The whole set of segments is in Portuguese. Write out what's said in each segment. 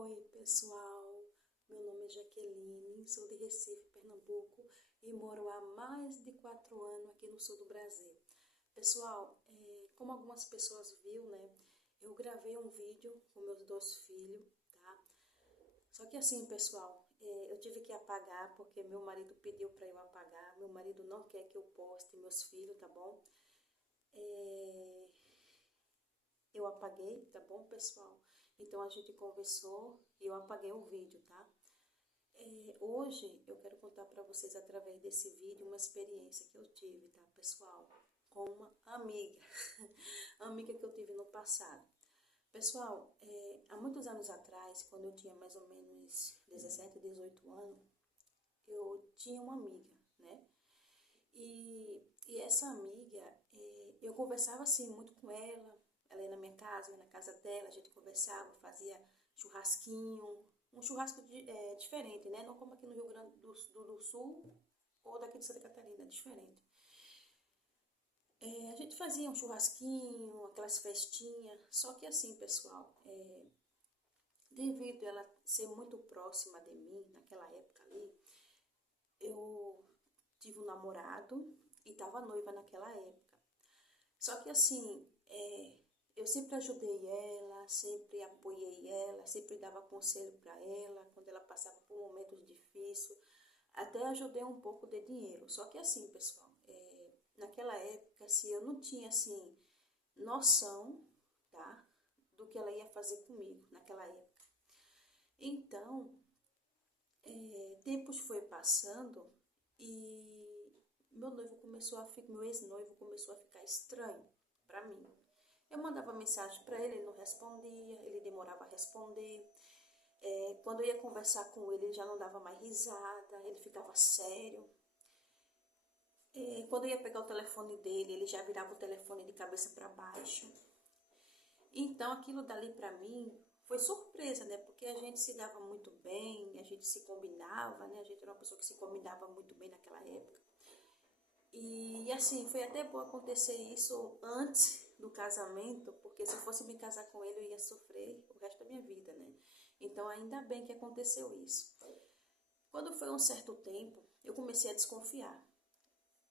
Oi, pessoal. Meu nome é Jaqueline, sou de Recife, Pernambuco e moro há mais de 4 anos aqui no sul do Brasil. Pessoal, como algumas pessoas viram, né? Eu gravei um vídeo com meus 2 filhos, tá? Só que assim, pessoal, eu tive que apagar porque meu marido pediu para eu apagar. Meu marido não quer que eu poste meus filhos, tá bom? Eu apaguei, tá bom, pessoal? Então a gente conversou e eu apaguei o vídeo, tá? Hoje eu quero contar para vocês através desse vídeo uma experiência que eu tive, tá, pessoal? Com uma amiga, amiga que eu tive no passado. Pessoal, há muitos anos atrás, quando eu tinha mais ou menos 17, 18 anos, eu tinha uma amiga, né? E essa amiga, eu conversava assim muito com ela ia na minha casa, eu ia na casa dela, a gente conversava, fazia churrasquinho, um churrasco diferente, né? Não como aqui no Rio Grande do Sul ou daqui de Santa Catarina, diferente. A gente fazia um churrasquinho, aquelas festinhas, só que assim, pessoal, devido a ela ser muito próxima de mim, naquela época ali, eu tive um namorado e estava noiva naquela época. Só que assim, eu sempre ajudei ela, sempre apoiei ela, sempre dava conselho para ela quando ela passava por momentos difíceis, até ajudei um pouco de dinheiro. Só que assim, pessoal, naquela época, assim, eu não tinha assim noção, tá, do que ela ia fazer comigo naquela época. Então, tempos foi passando e meu ex-noivo começou a ficar estranho para mim. Eu mandava mensagem para ele, ele não respondia, ele demorava a responder. Quando eu ia conversar com ele, ele já não dava mais risada, ele ficava sério. Quando eu ia pegar o telefone dele, ele já virava o telefone de cabeça para baixo. Então, aquilo dali para mim foi surpresa, né? Porque a gente se dava muito bem, a gente se combinava, né? A gente era uma pessoa que se combinava muito bem naquela época. E assim, foi até bom acontecer isso antes do casamento, porque se eu fosse me casar com ele, eu ia sofrer o resto da minha vida, né? Então, ainda bem que aconteceu isso. Quando foi um certo tempo, eu comecei a desconfiar.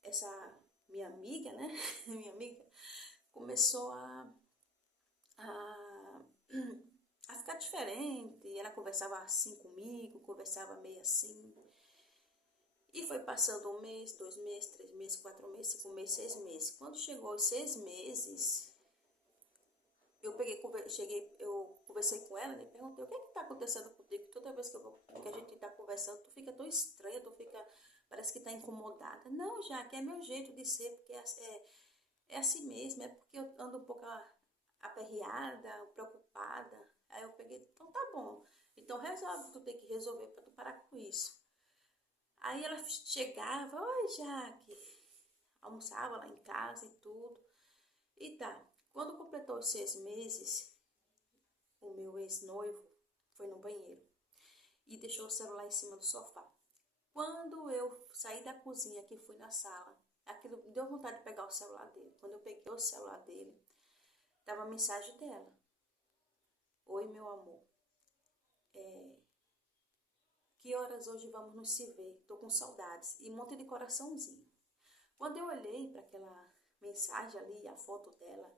Essa minha amiga, né? Minha amiga começou a, a ficar diferente. Ela conversava assim comigo, conversava meio assim. E foi passando 1 mês, 2 meses, 3 meses, 4 meses, 5 meses, 6 meses. Quando chegou aos 6 meses, eu conversei com ela, né? Perguntei o que está acontecendo contigo. Toda vez que a gente está conversando, tu fica tão estranha, parece que está incomodada. Não, já que é meu jeito de ser, porque é assim mesmo, é porque eu ando um pouco aperreada, preocupada. Aí eu peguei, então tá bom. Então resolve, tu tem que resolver para tu parar com isso. Aí ela chegava, oi Jaque, almoçava lá em casa e tudo. E tá, quando completou os 6 meses, o meu ex-noivo foi no banheiro e deixou o celular em cima do sofá. Quando eu saí da cozinha que fui na sala, aquilo deu vontade de pegar o celular dele. Quando eu peguei o celular dele, tava a mensagem dela. Oi, meu amor. Que horas hoje vamos nos se ver? Tô com saudades. E um monte de coraçãozinho. Quando eu olhei para aquela mensagem ali, a foto dela,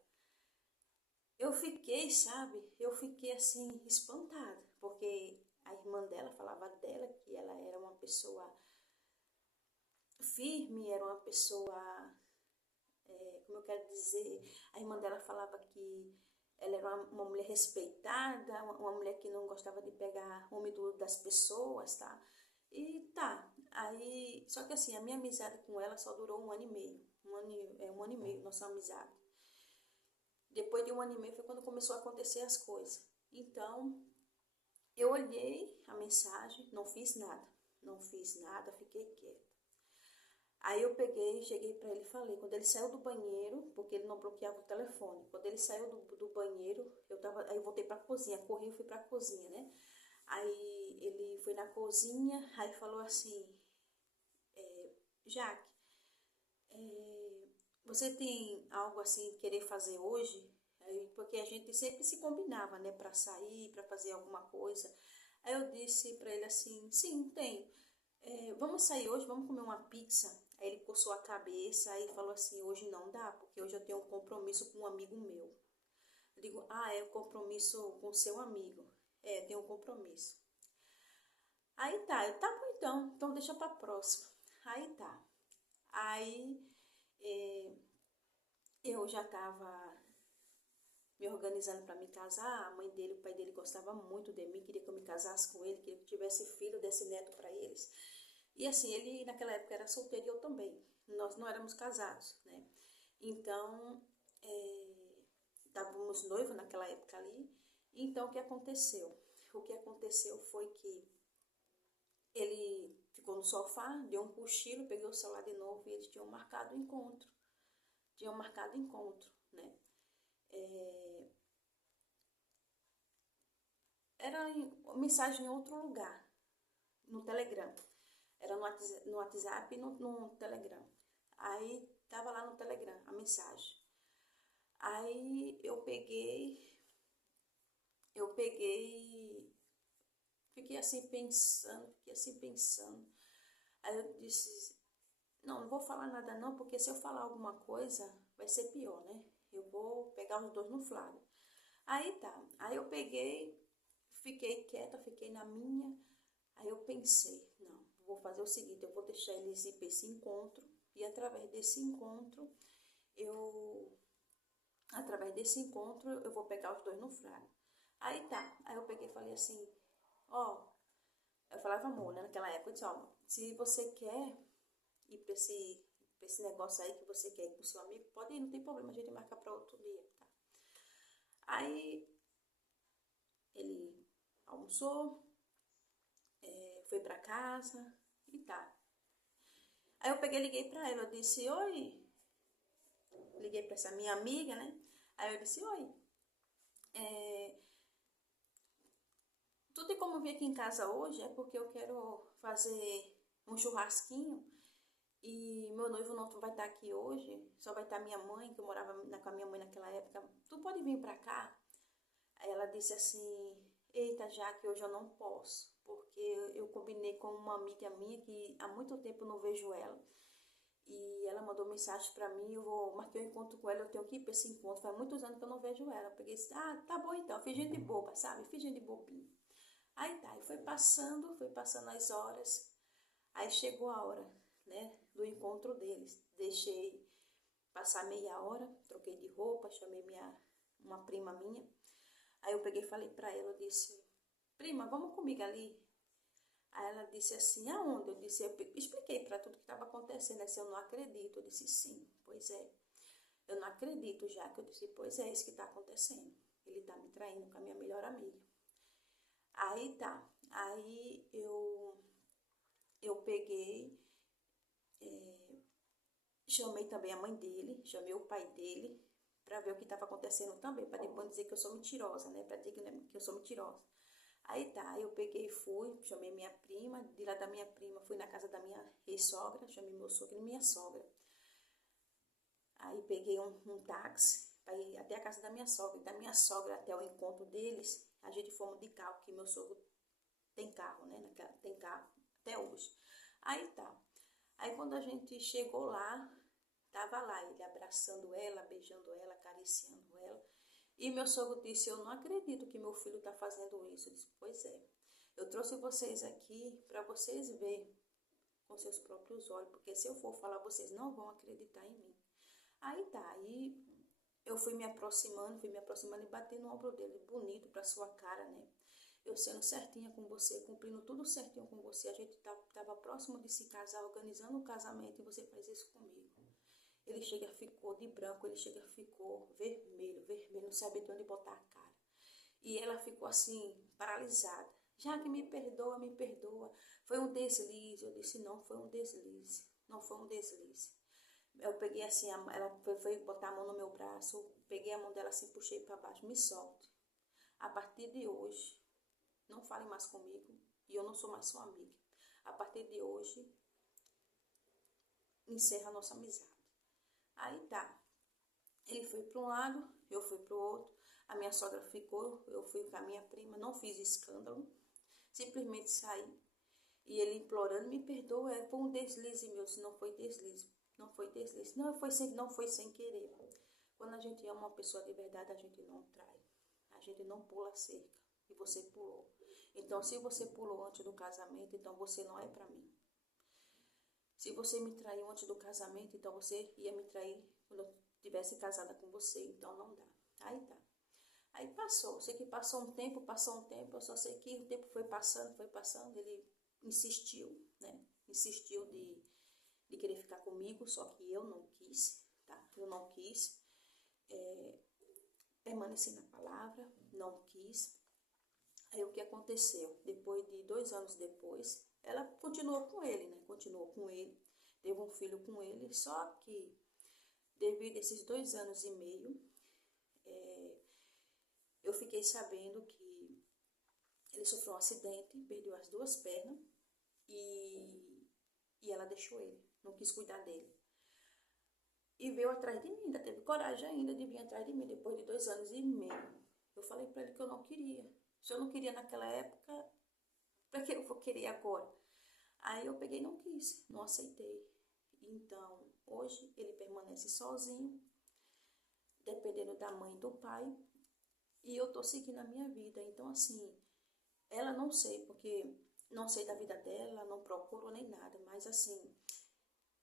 eu fiquei, sabe? Eu fiquei assim, espantada. Porque a irmã dela falava dela que ela era uma pessoa firme, era uma pessoa, como eu quero dizer, a irmã dela falava que ela era uma mulher respeitada, uma mulher que não gostava de pegar homem das pessoas, tá? E tá, aí, só que assim, a minha amizade com ela só durou 1 ano e meio, um ano e meio, nossa amizade. Depois de 1 ano e meio foi quando começou a acontecer as coisas. Então, eu olhei a mensagem, não fiz nada, fiquei quieta. Aí eu peguei, cheguei para ele e falei, quando ele saiu do banheiro, porque ele não bloqueava o telefone, quando ele saiu do banheiro, aí eu voltei para a cozinha, corri e fui para a cozinha, né? Aí ele foi na cozinha, aí falou assim, Jaque, você tem algo assim querer fazer hoje? Aí Aí, porque a gente sempre se combinava, né, para sair, para fazer alguma coisa. Aí eu disse para ele assim, sim, tem. Vamos sair hoje, vamos comer uma pizza. Aí ele coçou a cabeça e falou assim, hoje não dá, porque hoje eu tenho um compromisso com um amigo meu. Eu digo, é um compromisso com seu amigo. Tenho um compromisso. Aí tá, tá bom então deixa pra próxima. Aí tá. Aí eu já tava me organizando para me casar. A mãe dele, o pai dele gostava muito de mim, queria que eu me casasse com ele, queria que eu tivesse filho, desse neto para eles. E assim, ele naquela época era solteiro e eu também. Nós não éramos casados, né? Então, estávamos noivos naquela época ali. Então, o que aconteceu? O que aconteceu foi que ele ficou no sofá, deu um cochilo, peguei o celular de novo e eles tinham marcado o encontro. Tinham marcado encontro, né? Era mensagem em outro lugar, no Telegram. Era no WhatsApp e no Telegram. Aí tava lá no Telegram a mensagem. Aí fiquei assim pensando. Aí eu disse, não vou falar nada não, porque se eu falar alguma coisa, vai ser pior, né? Eu vou pegar os dois no flagra. Aí tá, aí eu fiquei quieta, fiquei na minha. Aí eu pensei, não, vou fazer o seguinte, eu vou deixar eles ir para esse encontro, e através desse encontro, eu vou pegar os dois no flagra. Aí tá, aí eu peguei e falei assim, eu falava amor, né, naquela época, eu disse, se você quer ir para esse negócio aí que você quer ir com seu amigo, pode ir, não tem problema, a gente marca para outro dia, tá? Aí ele almoçou, foi para casa e tá. Aí eu peguei e liguei pra ela, eu disse, oi. Liguei pra essa minha amiga, né? Aí eu disse, oi. Tu tem como vir aqui em casa hoje? É porque eu quero fazer um churrasquinho e meu noivo não vai estar aqui hoje, só vai estar minha mãe, que eu morava com a minha mãe naquela época. Tu pode vir pra cá? Aí ela disse assim, eita, já que hoje eu não posso, porque eu combinei com uma amiga minha que há muito tempo eu não vejo ela. E ela mandou mensagem pra mim, marquei um encontro com ela, eu tenho que ir pra esse encontro, faz muitos anos que eu não vejo ela. Eu peguei e disse, tá bom então, fingindo de boba, sabe? Fingindo de bobinha. Aí tá, e foi passando as horas, aí chegou a hora, né, do encontro deles. Deixei passar meia hora, troquei de roupa, chamei uma prima minha. Aí eu peguei e falei pra ela, eu disse, prima, vamos comigo ali? Aí ela disse assim, aonde? Eu disse, eu expliquei para tudo que estava acontecendo. Ela disse, eu não acredito. Eu disse, sim, pois é. Eu não acredito já, que eu disse, pois é, isso que está acontecendo. Ele está me traindo com a minha melhor amiga. Aí tá, aí eu peguei, chamei também a mãe dele, chamei o pai dele, para ver o que estava acontecendo também, para depois dizer que eu sou mentirosa, né? Para dizer que eu sou mentirosa. Aí tá, eu peguei e fui, chamei minha prima, de lá da minha prima fui na casa da minha ex-sogra, chamei meu sogro e minha sogra. Aí peguei um táxi para ir até a casa da minha sogra, e da minha sogra até o encontro deles, a gente fomos de carro, que meu sogro tem carro, né? Tem carro até hoje. Aí tá, aí quando a gente chegou lá, tava lá ele abraçando ela, beijando ela, acariciando ela. E meu sogro disse, eu não acredito que meu filho está fazendo isso. Eu disse, pois é, eu trouxe vocês aqui para vocês verem com seus próprios olhos, porque se eu for falar, vocês não vão acreditar em mim. Aí tá, aí eu fui me aproximando e batendo no ombro dele, bonito pra sua cara, né? Eu sendo certinha com você, cumprindo tudo certinho com você, a gente tava próximo de se casar, organizando o casamento, e você faz isso comigo. Ele ficou de branco, ficou vermelho, não sabia de onde botar a cara. E ela ficou assim, paralisada. Já que me perdoa, me perdoa. Foi um deslize. Eu disse, não foi um deslize. Não foi um deslize. Eu peguei assim, ela foi botar a mão no meu braço, peguei a mão dela assim, puxei para baixo, me solte. A partir de hoje, não fale mais comigo e eu não sou mais sua amiga. A partir de hoje, encerra a nossa amizade. Aí tá. Ele foi para um lado, eu fui para o outro. A minha sogra ficou, eu fui com a minha prima, não fiz escândalo, simplesmente saí. E ele implorando, me perdoa, foi um deslize meu. Se não foi deslize, não foi deslize. Não foi sem querer. Quando a gente ama uma pessoa de verdade, a gente não trai. A gente não pula a cerca. E você pulou. Então, se você pulou antes do casamento, então você não é para mim. Se você me traiu antes do casamento, então você ia me trair quando eu tivesse casada com você. Então, não dá. Aí tá. Aí passou. Sei que passou um tempo. Eu só sei que o tempo foi passando. Ele insistiu, né? Insistiu de querer ficar comigo, só que eu não quis, tá? Eu não quis. Permaneci na palavra, não quis. Aí o que aconteceu? Depois de 2 anos depois, ela continuou com ele, né? Continuou com ele, teve um filho com ele, só que devido a esses 2 anos e meio, eu fiquei sabendo que ele sofreu um acidente, perdeu as 2 pernas e ela deixou ele, não quis cuidar dele. E veio atrás de mim, ainda teve coragem ainda de vir atrás de mim depois de 2 anos e meio. Eu falei para ele que eu não queria. Se eu não queria naquela época, para que eu vou querer agora? Aí eu peguei e não quis, não aceitei. Então, hoje ele permanece sozinho, dependendo da mãe e do pai, e eu tô seguindo a minha vida. Então, assim, ela não sei, porque não sei da vida dela, não procuro nem nada, mas assim,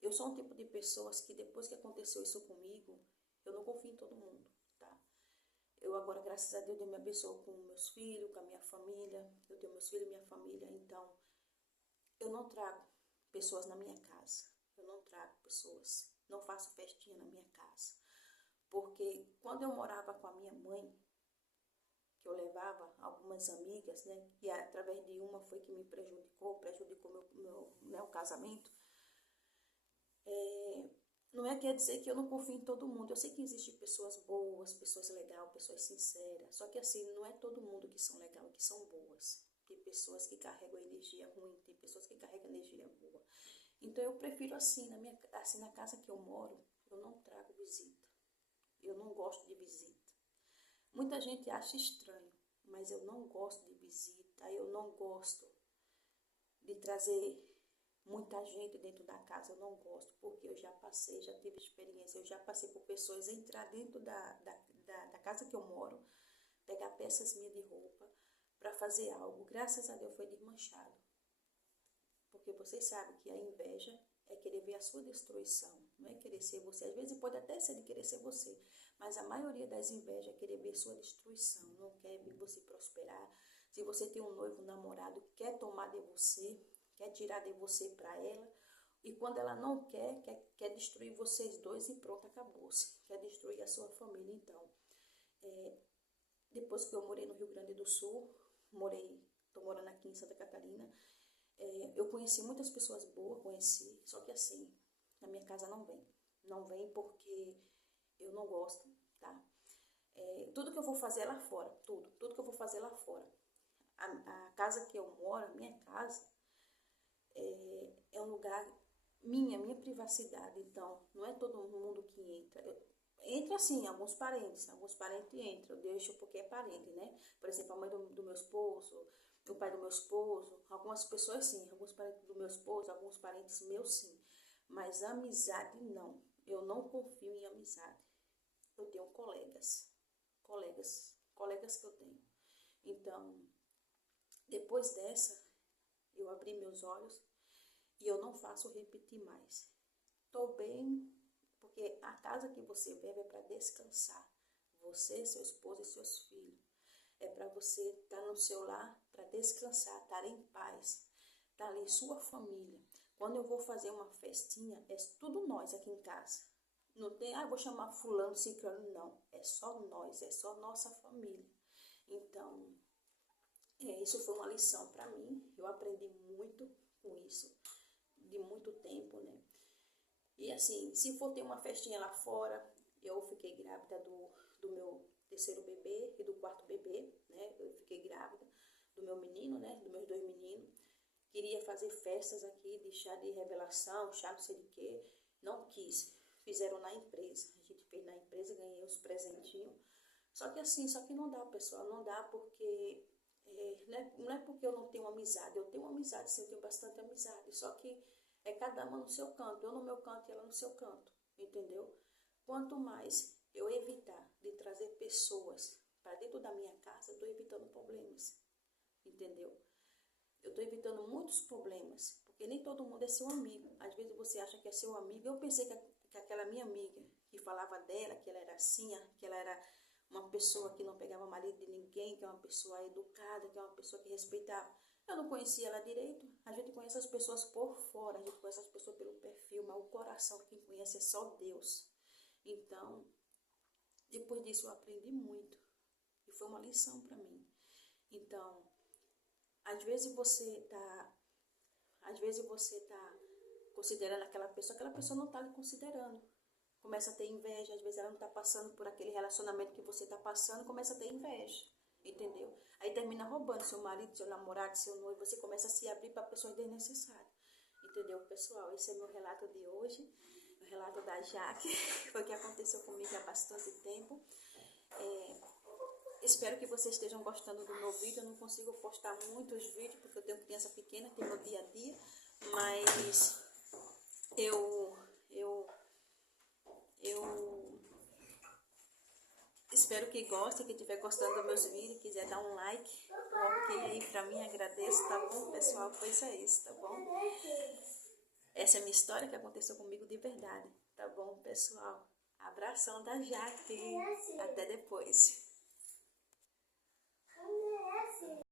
eu sou um tipo de pessoas que depois que aconteceu isso comigo, eu não confio em todo mundo, tá? Eu agora, graças a Deus, Deus me abençoou com meus filhos, com a minha família. Eu tenho meus filhos e minha família, então eu não trago pessoas na minha casa. Eu não trago pessoas, não faço festinha na minha casa. Porque quando eu morava com a minha mãe, que eu levava algumas amigas, né? E através de uma foi que me prejudicou meu casamento. Não é quer dizer que eu não confio em todo mundo. Eu sei que existem pessoas boas, pessoas legais, pessoas sinceras. Só que assim, não é todo mundo que são legais, que são boas. Tem pessoas que carregam energia ruim, tem pessoas que carregam energia boa. Então eu prefiro assim, na casa que eu moro, eu não trago visita. Eu não gosto de visita. Muita gente acha estranho, mas eu não gosto de visita. Eu não gosto de trazer muita gente dentro da casa, eu não gosto, porque eu já passei, já tive experiência, eu já passei por pessoas entrar dentro da casa que eu moro, pegar peças minhas de roupa para fazer algo. Graças a Deus foi desmanchado. Porque vocês sabem que a inveja é querer ver a sua destruição, não é querer ser você. Às vezes pode até ser de querer ser você, mas a maioria das invejas é querer ver sua destruição, não quer ver você prosperar. Se você tem um noivo, um namorado, quer tomar de você, quer tirar de você para ela, e quando ela não quer destruir vocês dois e pronto, acabou-se. Quer destruir a sua família. Então, depois que eu morei no Rio Grande do Sul, tô morando aqui em Santa Catarina, eu conheci muitas pessoas boas, só que assim, na minha casa não vem. Não vem porque eu não gosto, tá? Tudo que eu vou fazer é lá fora, tudo que eu vou fazer é lá fora. A casa que eu moro, a minha casa, é um lugar minha privacidade. Então, não é todo mundo que entra. Entra assim, alguns parentes entram, eu deixo porque é parente, né? Por exemplo, a mãe do meu esposo, o pai do meu esposo, algumas pessoas sim, alguns parentes do meu esposo, alguns parentes meus sim. Mas amizade não, eu não confio em amizade. Eu tenho colegas que eu tenho. Então, depois dessa, eu abri meus olhos e eu não faço repetir mais. Tô bem, porque a casa que você vive é para descansar. Você, seu esposo e seus filhos. É para você estar no seu lar, para descansar, estar em paz. Estar ali sua família. Quando eu vou fazer uma festinha, é tudo nós aqui em casa. Não tem, vou chamar fulano, ciclano, não. É só nós, é só nossa família. Então, isso foi uma lição para mim. Eu aprendi muito com isso, de muito tempo, né? E assim, se for ter uma festinha lá fora, eu fiquei grávida do meu terceiro bebê e do quarto bebê, né? Eu fiquei grávida do meu menino, né? Dos meus 2 meninos. Queria fazer festas aqui de chá de revelação, chá não sei de quê. Não quis. fizeram na empresa. A gente fez na empresa, ganhei os presentinhos. Só que assim, só que não dá, pessoal, não dá porque não é porque eu não tenho amizade, eu tenho amizade, sim, eu tenho bastante amizade, só que é cada uma no seu canto, eu no meu canto e ela no seu canto, entendeu? Quanto mais eu evitar de trazer pessoas para dentro da minha casa, eu estou evitando problemas, entendeu? Eu estou evitando muitos problemas, porque nem todo mundo é seu amigo. Às vezes você acha que é seu amigo. Eu pensei que aquela minha amiga que falava dela, que ela era assim, que ela era uma pessoa que não pegava marido de ninguém, que é uma pessoa educada, que é uma pessoa que respeitava. Eu não conhecia ela direito. A gente conhece as pessoas por fora, a gente conhece as pessoas pelo perfil, mas o coração quem conhece é só Deus. Então, depois disso eu aprendi muito e foi uma lição para mim. Então, às vezes você tá considerando aquela pessoa não tá lhe considerando. Começa a ter inveja, às vezes ela não está passando por aquele relacionamento que você está passando, começa a ter inveja, entendeu? Aí termina roubando seu marido, seu namorado, seu noivo, você começa a se abrir para pessoas desnecessárias, entendeu, pessoal? Esse é meu relato de hoje, o relato da Jaque, foi o que aconteceu comigo há bastante tempo. Espero que vocês estejam gostando do meu vídeo. Eu não consigo postar muitos vídeos, porque eu tenho criança pequena, tenho meu dia a dia, mas eu espero que gostem, que estiver gostando dos meus vídeos, quiser dar um like, um ok aí pra mim, agradeço, tá bom, pessoal? Pois é isso, tá bom? Essa é a minha história que aconteceu comigo de verdade, tá bom, pessoal? Abração da Jaque, até depois.